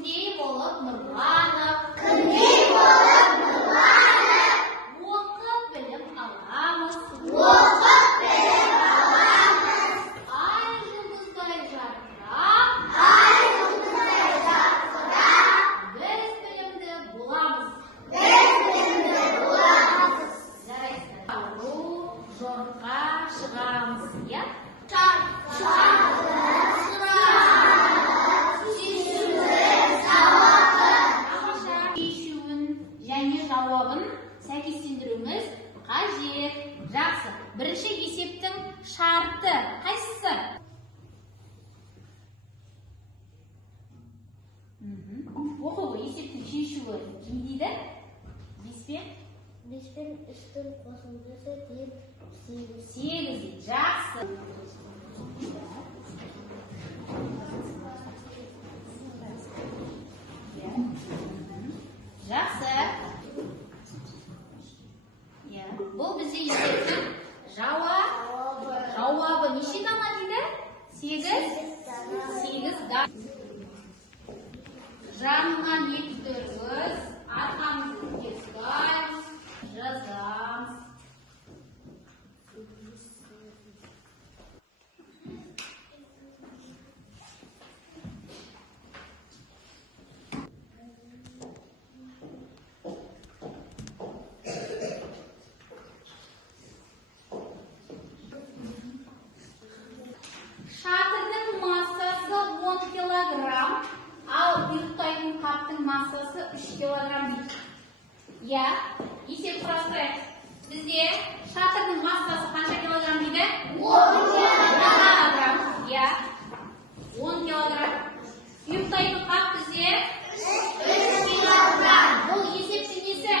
Күндей болып нұрланып, оқып білім аламыз. Ай жұлдыздай жарқырап, біз білімді боламыз. Жарайсың. Ауру жорға шығамыз, иә? Шешуін және жауабын сәйкестендіруіміз қажет. Жақсы. Бірінші есептің шарты қайсысы? Оқы ғой, есептің шешуі не дейді? 5 пен 3-тің қосындысы тең 8. 8 дейді. Жақсы. Жақсы. Бұл бізде есептің жауабы неше дана дейді? 8 дана. Жанына бекітіріңіз, арқамызды ұстаймыз, жазамыз. Шатырдың массасы 10 килограмм, ал ұйықтайтын қаптың массасы 3 килограмм дейді. Есеп құрастырайық. Бізде шатырдың массасы қанша килограмм дейді? 10 килограмм. 10 килограмм. Ұйықтайтын қап бізде 3 килограмм. Бұл есептің несі?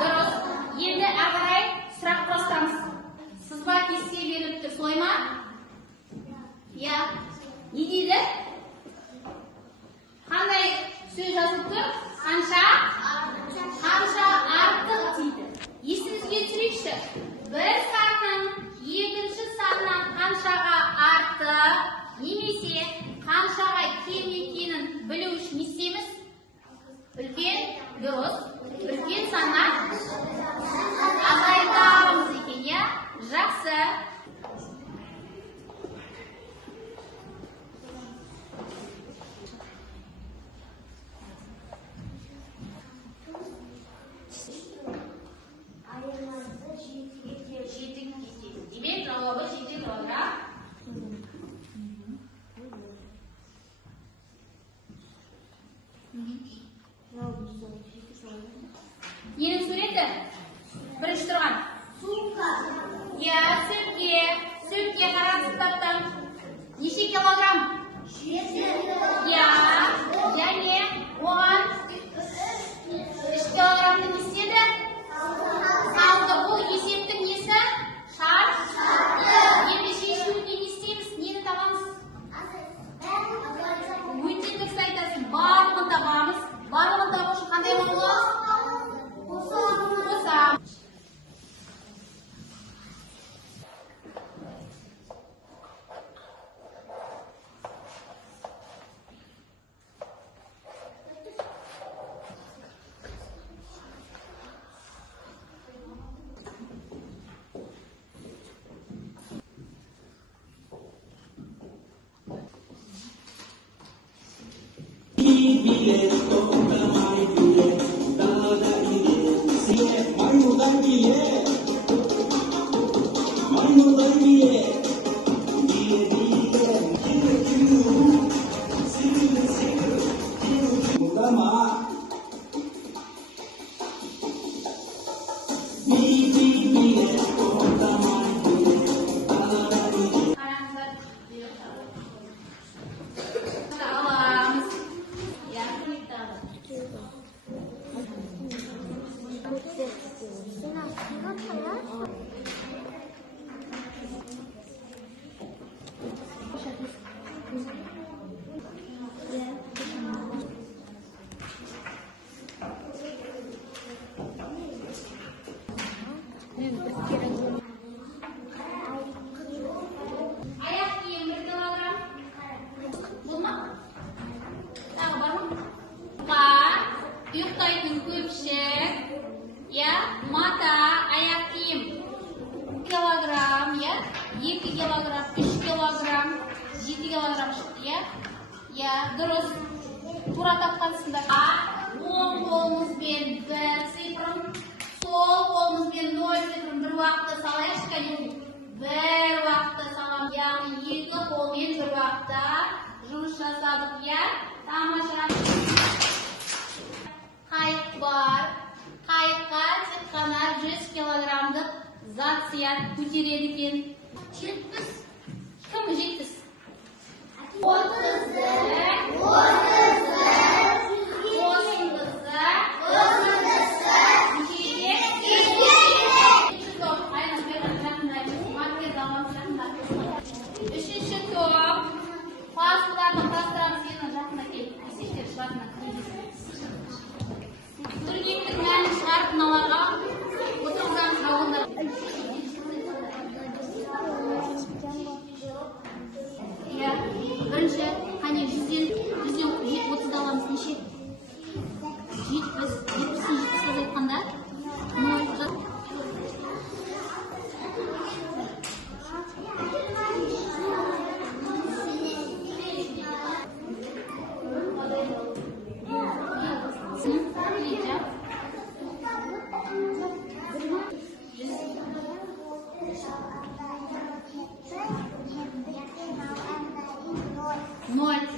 Дұрыс. Енді ағарай сұрақ қостамыз. Сызба кесте беріліп тұр, солай ма? Не дейді? Қандай сөз жазылып тұр? Қанша артық дейді. Есімізге түсірейікші. Бір санның екінші саннан қаншаға артық немесе қаншаға кем екенін білу үшін не істейміз? Үлкен, дұрыс. Үлкен саннан азайтамыз екен, Жақсы. Демек, жауабы 7 килограмм. Ненің суреті? Бірінші тұрған. Сөтке қарасыздаптан. Неше килограмм? 7. Және оған 3 килограммды не істеді? Салды. Бұл есептің несі? Шарты. Енді шешуінде не істейміз? Нені табамыз? Өте дұрыс айтасың. Барлығын табамыз. Барлығын табу үшін қандай болады? Қосамыз. жасайтын көпшік, ya, mata, ayak kiyim 1 kilogram, ya, 2 kilogram, 3 kilogram, 7 kilogram çıktı, ya. Ya, dürüst. Тура тапқансыңдар. Оң қолыңызбен 1 цифрын, сол қолыңызбен 0 цифрын бір уақытта салайықшы, кәдімгі. Bir уақытта салам, яғни 2 қолмен бір уақытта жұмыс жасадық, я. Тамаша. Қайық бар. Қайыққа тек қана 100 килограмдық зат сият көтереді екен. Жетпіс. Кім жетпіс? 3-ші топ. Фасылдарды бастырамыз, ені жақына кел. Есептер шығатына түргеннің мәнін шығарып мыналарға отырған жауындар. Бірінші, қане 100-ден 30 аламыз неше? 70-сін 70 айтқанда 0.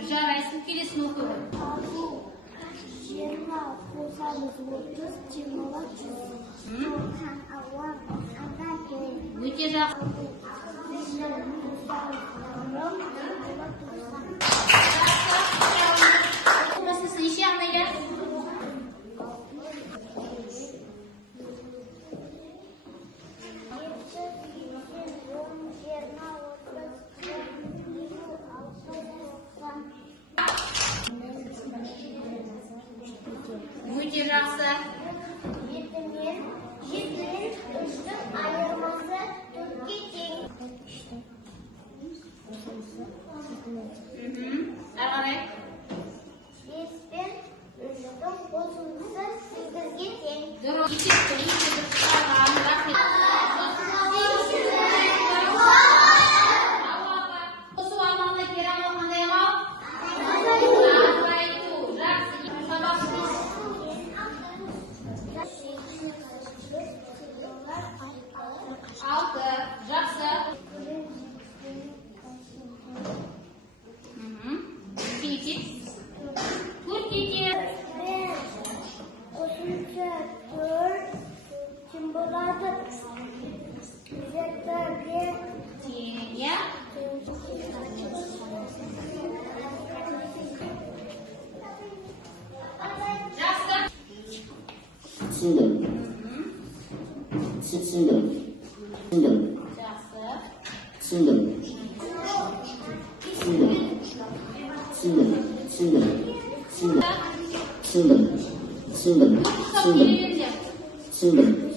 Жарайсың, келесін оқуды. 20 қосамыз 30, 20-ға 100. Қан ауам, аңға кел. Өте жақсы. Оқымасынсы неше аңдайды? Өте жақсы. 7-мен 3-тің айырмасы 4-ке тең. Әрі қарай. 7-пен 3-тің қосындысы 8-ге тең. Дұрыс. Есепті шығарған. Рахмет. Осы амалына кері амал қандай амал? Азайту. Жақсы. Сабақсыз. 6. Жақсы. Келесек. Көркеке. Қосымша 4 кім болады? 7-ге Тең, я? Жақсы. түсіндім. Жақсы. Түсіндім.